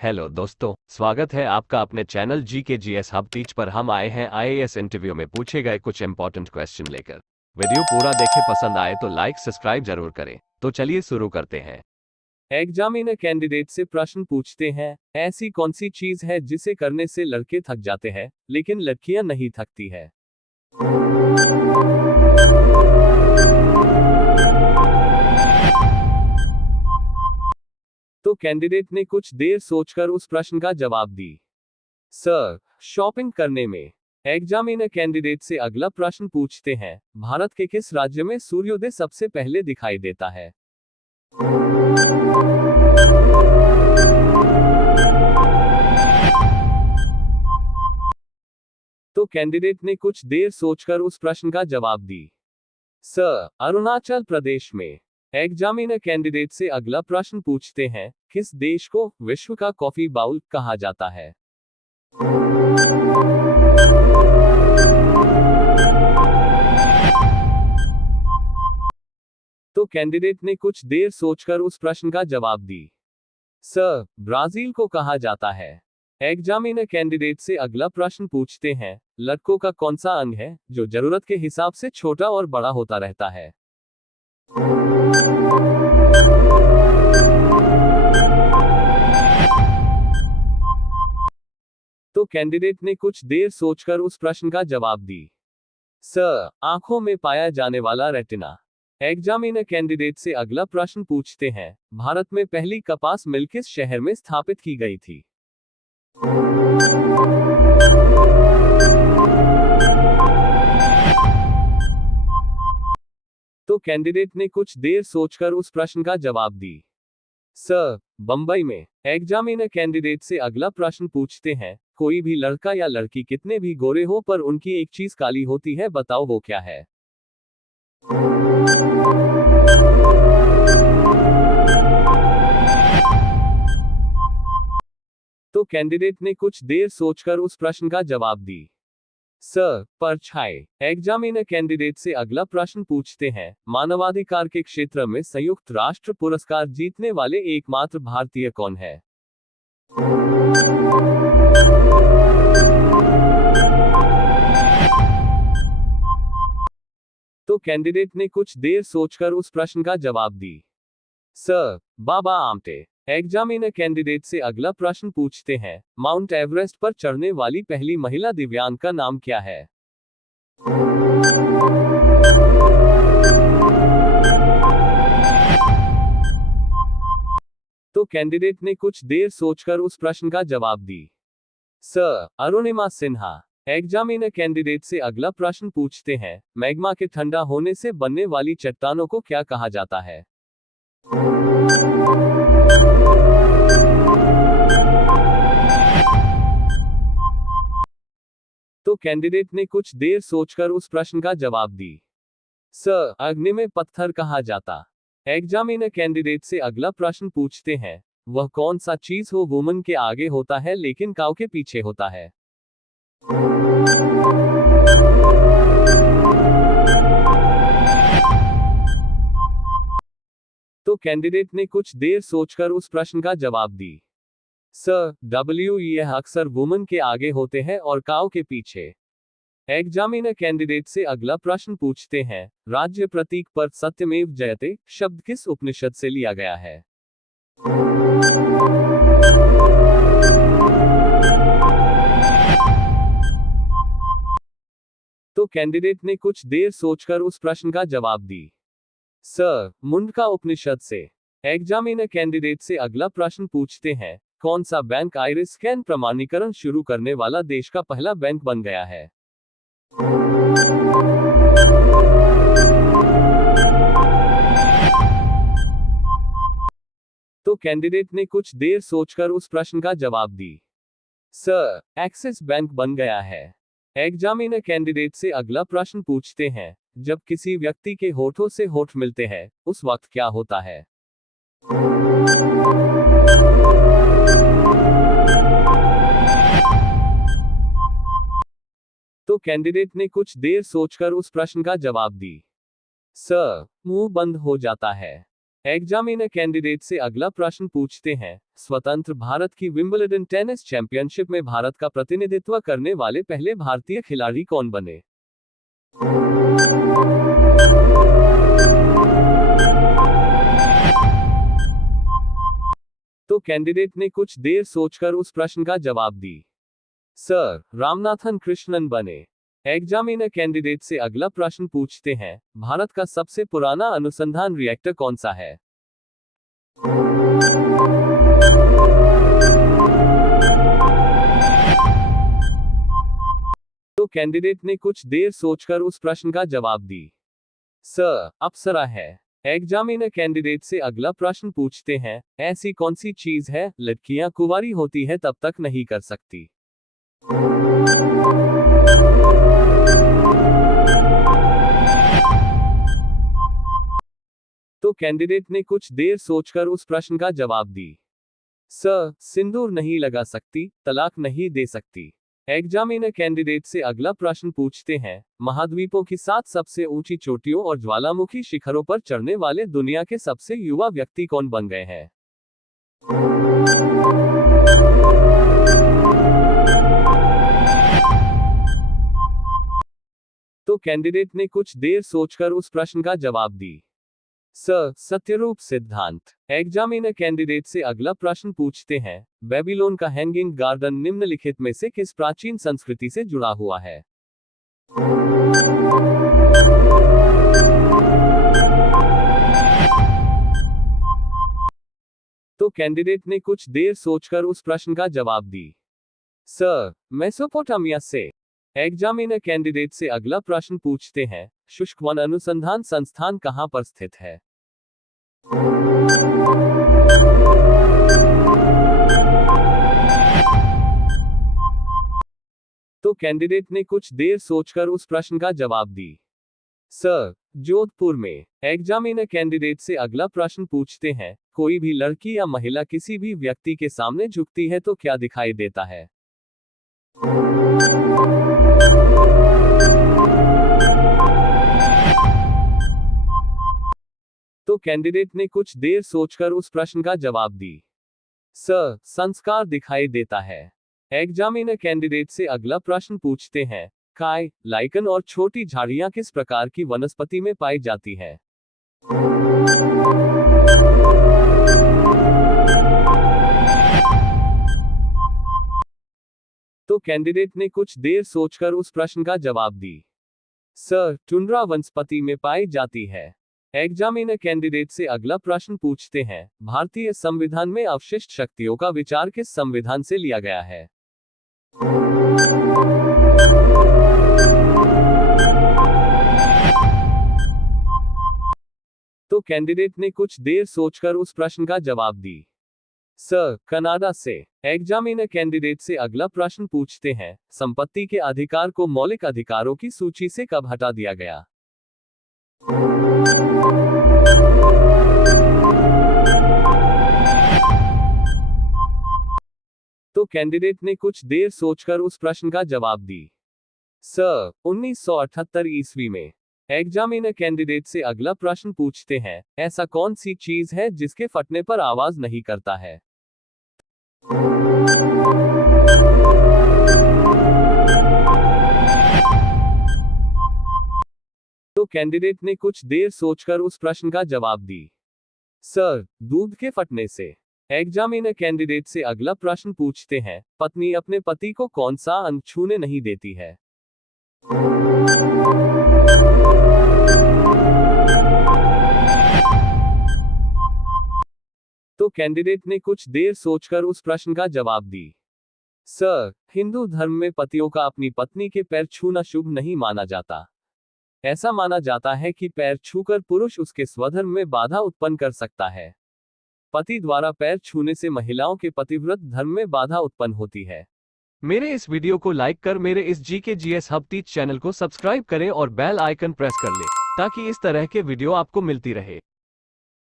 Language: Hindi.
हेलो दोस्तों, स्वागत है आपका अपने चैनल जी के जी एस हब टीच पर। हम आए हैं आईएएस इंटरव्यू में पूछे गए कुछ इंपॉर्टेंट क्वेश्चन लेकर। वीडियो पूरा देखें, पसंद आए तो लाइक सब्सक्राइब जरूर करें। तो चलिए शुरू करते हैं। एग्जामिनर कैंडिडेट से प्रश्न पूछते हैं, ऐसी कौन सी चीज है जिसे करने से लड़के थक जाते हैं लेकिन लड़कियां नहीं थकती है। तो कैंडिडेट ने कुछ देर सोचकर उस प्रश्न का जवाब दी। सर, शॉपिंग करने में। एग्जामिनर कैंडिडेट से अगला प्रश्न पूछते हैं, भारत के किस राज्य में सूर्योदय सबसे पहले दिखाई देता है। तो कैंडिडेट ने कुछ देर सोचकर उस प्रश्न का जवाब दी। सर, अरुणाचल प्रदेश में। एग्जामिनर कैंडिडेट से अगला प्रश्न पूछते हैं, किस देश को विश्व का कॉफी बाउल कहा जाता है। तो कैंडिडेट ने कुछ देर सोचकर उस प्रश्न का जवाब दी। सर, ब्राजील को कहा जाता है। एग्जामिनर कैंडिडेट से अगला प्रश्न पूछते हैं, लड़कों का कौन सा अंग है जो जरूरत के हिसाब से छोटा और बड़ा होता रहता है। तो कैंडिडेट ने कुछ देर सोचकर उस प्रश्न का जवाब दी। सर, आंखों में पाया जाने वाला रेटिना। एग्जामिनर कैंडिडेट से अगला प्रश्न पूछते हैं, भारत में पहली कपास मिल किस शहर में स्थापित की गई थी। तो कैंडिडेट ने कुछ देर सोचकर उस प्रश्न का जवाब दी। सर, बंबई में। एग्जामिनर कैंडिडेट से अगला प्रश्न पूछते हैं, कोई भी लड़का या लड़की कितने भी गोरे हो पर उनकी एक चीज काली होती है, बताओ वो क्या है। तो कैंडिडेट ने कुछ देर सोचकर उस प्रश्न का जवाब दी। सर, परछाई। एग्जामिनर कैंडिडेट से अगला प्रश्न पूछते हैं, मानवाधिकार के क्षेत्र में संयुक्त राष्ट्र पुरस्कार जीतने वाले एकमात्र भारतीय कौन है। तो कैंडिडेट ने कुछ देर सोचकर उस प्रश्न का जवाब दी। Sir, Baba Amte. Examiner candidate से अगला प्रश्न पूछते हैं, माउंट एवरेस्ट पर चढ़ने वाली पहली महिला दिव्यांग का नाम क्या है। तो कैंडिडेट ने कुछ देर सोचकर उस प्रश्न का जवाब दी। Sir, Arunima Sinha. Examiner candidate से अगला प्रश्न पूछते हैं, मैग्मा के ठंडा होने से बनने वाली चट्टानों को क्या कहा जाता है। तो कैंडिडेट ने कुछ देर सोचकर उस प्रश्न का जवाब दी। सर, अग्नि में पत्थर कहा जाता। एग्जामिनर कैंडिडेट से अगला प्रश्न पूछते हैं, वह कौन सा चीज हो वुमन के आगे होता है लेकिन काऊ के पीछे होता है। तो कैंडिडेट ने कुछ देर सोचकर उस प्रश्न का जवाब दी। सर, डब्ल्यू यह अक्सर वुमन के आगे होते हैं और काऊ के पीछे। एग्जामिनर कैंडिडेट से अगला प्रश्न पूछते हैं, राज्य प्रतीक पर सत्यमेव जयते शब्द किस उपनिषद से लिया गया है। तो कैंडिडेट ने कुछ देर सोचकर उस प्रश्न का जवाब दी। सर, मुंडका उपनिषद से। एग्जामिनर कैंडिडेट से अगला प्रश्न पूछते हैं, कौन सा बैंक आइरिस स्कैन प्रमाणीकरण शुरू करने वाला देश का पहला बैंक बन गया है। तो कैंडिडेट ने कुछ देर सोचकर उस प्रश्न का जवाब दी। सर, एक्सिस बैंक बन गया है। एग्जामिनर कैंडिडेट से अगला प्रश्न पूछते हैं, जब किसी व्यक्ति के होठों से होठ मिलते हैं उस वक्त क्या होता है। तो कैंडिडेट ने कुछ देर सोचकर उस प्रश्न का जवाब दी। सर, मुंह बंद हो जाता है। एग्जामिनर कैंडिडेट से अगला प्रश्न पूछते हैं, स्वतंत्र भारत की विंबलडन टेनिस चैंपियनशिप में भारत का प्रतिनिधित्व करने वाले पहले भारतीय खिलाड़ी कौन बने? तो कैंडिडेट ने कुछ देर सोचकर उस प्रश्न का जवाब दी। सर रामनाथन कृष्णन बने। एग्जामिनर कैंडिडेट से अगला प्रश्न पूछते हैं, भारत का सबसे पुराना अनुसंधान रिएक्टर कौन सा है? तो कैंडिडेट ने कुछ देर सोचकर उस प्रश्न का जवाब दी। सर अप्सरा है। एग्जामिनर कैंडिडेट से अगला प्रश्न पूछते हैं, ऐसी कौन सी चीज है लड़कियां कुंवारी होती है तब तक नहीं कर सकती? तो कैंडिडेट ने कुछ देर सोचकर उस प्रश्न का जवाब दी। सर सिंदूर नहीं लगा सकती, तलाक नहीं दे सकती। एग्जामिनर कैंडिडेट से अगला प्रश्न पूछते हैं, महाद्वीपों की 7 सबसे ऊंची चोटियों और ज्वालामुखी शिखरों पर चढ़ने वाले दुनिया के सबसे युवा व्यक्ति कौन बन गए हैं? तो कैंडिडेट ने कुछ देर सोचकर उस प्रश्न का जवाब दी। सर सत्यरूप सिद्धांत। एग्जामिनर कैंडिडेट से अगला प्रश्न पूछते हैं, बेबीलोन का हैंगिंग गार्डन निम्नलिखित में से किस प्राचीन संस्कृति से जुड़ा हुआ है? तो कैंडिडेट ने कुछ देर सोचकर उस प्रश्न का जवाब दी। सर मेसोपोटामिया से। एग्जामिनर कैंडिडेट से अगला प्रश्न पूछते हैं, शुष्क वन अनुसंधान संस्थान कहां पर स्थित है? तो कैंडिडेट ने कुछ देर सोचकर उस प्रश्न का जवाब दी। सर जोधपुर में। एग्जामिनर कैंडिडेट से अगला प्रश्न पूछते हैं, कोई भी लड़की या महिला किसी भी व्यक्ति के सामने झुकती है तो क्या दिखाई देता है? तो कैंडिडेट ने कुछ देर सोचकर उस प्रश्न का जवाब दी। सर संस्कार दिखाई देता है। एग्जामिनर कैंडिडेट से अगला प्रश्न पूछते हैं, काय, लाइकन और छोटी झाड़ियां किस प्रकार की वनस्पति में पाई जाती है? तो कैंडिडेट ने कुछ देर सोचकर उस प्रश्न का जवाब दी। सर टुंड्रा वनस्पति में पाई जाती है। एग्जामिनर कैंडिडेट से अगला प्रश्न पूछते हैं, भारतीय संविधान में अवशिष्ट शक्तियों का विचार किस संविधान से लिया गया है? तो कैंडिडेट ने कुछ देर सोचकर उस प्रश्न का जवाब दी। सर कनाडा से। एग्जामिनर कैंडिडेट से अगला प्रश्न पूछते हैं, संपत्ति के अधिकार को मौलिक अधिकारों की सूची से कब हटा दिया गया? तो कैंडिडेट ने कुछ देर सोचकर उस प्रश्न का जवाब दी। सर 1978 ईस्वी में। एग्जामिनर कैंडिडेट से अगला प्रश्न पूछते हैं, ऐसा कौन सी चीज है जिसके फटने पर आवाज नहीं करता है? तो कैंडिडेट ने कुछ देर सोचकर उस प्रश्न का जवाब दी। सर दूध के फटने से। एग्जामिनर कैंडिडेट से अगला प्रश्न पूछते हैं, पत्नी अपने पति को कौन सा अंग छूने नहीं देती है? तो कैंडिडेट ने कुछ देर सोचकर उस प्रश्न का जवाब दी। सर हिंदू धर्म में पतियों का अपनी पत्नी के पैर छूना शुभ नहीं माना जाता। ऐसा माना जाता है कि पैर छूकर पुरुष उसके स्वधर्म में बाधा उत्पन्न कर सकता है। पति द्वारा पैर छूने से महिलाओं के पतिव्रत धर्म में बाधा उत्पन्न होती है। मेरे इस वीडियो को लाइक कर मेरे इस GK GS hub teach channel को सब्सक्राइब करें और बेल आइकन प्रेस कर लें ताकि इस तरह के वीडियो आपको मिलती रहे।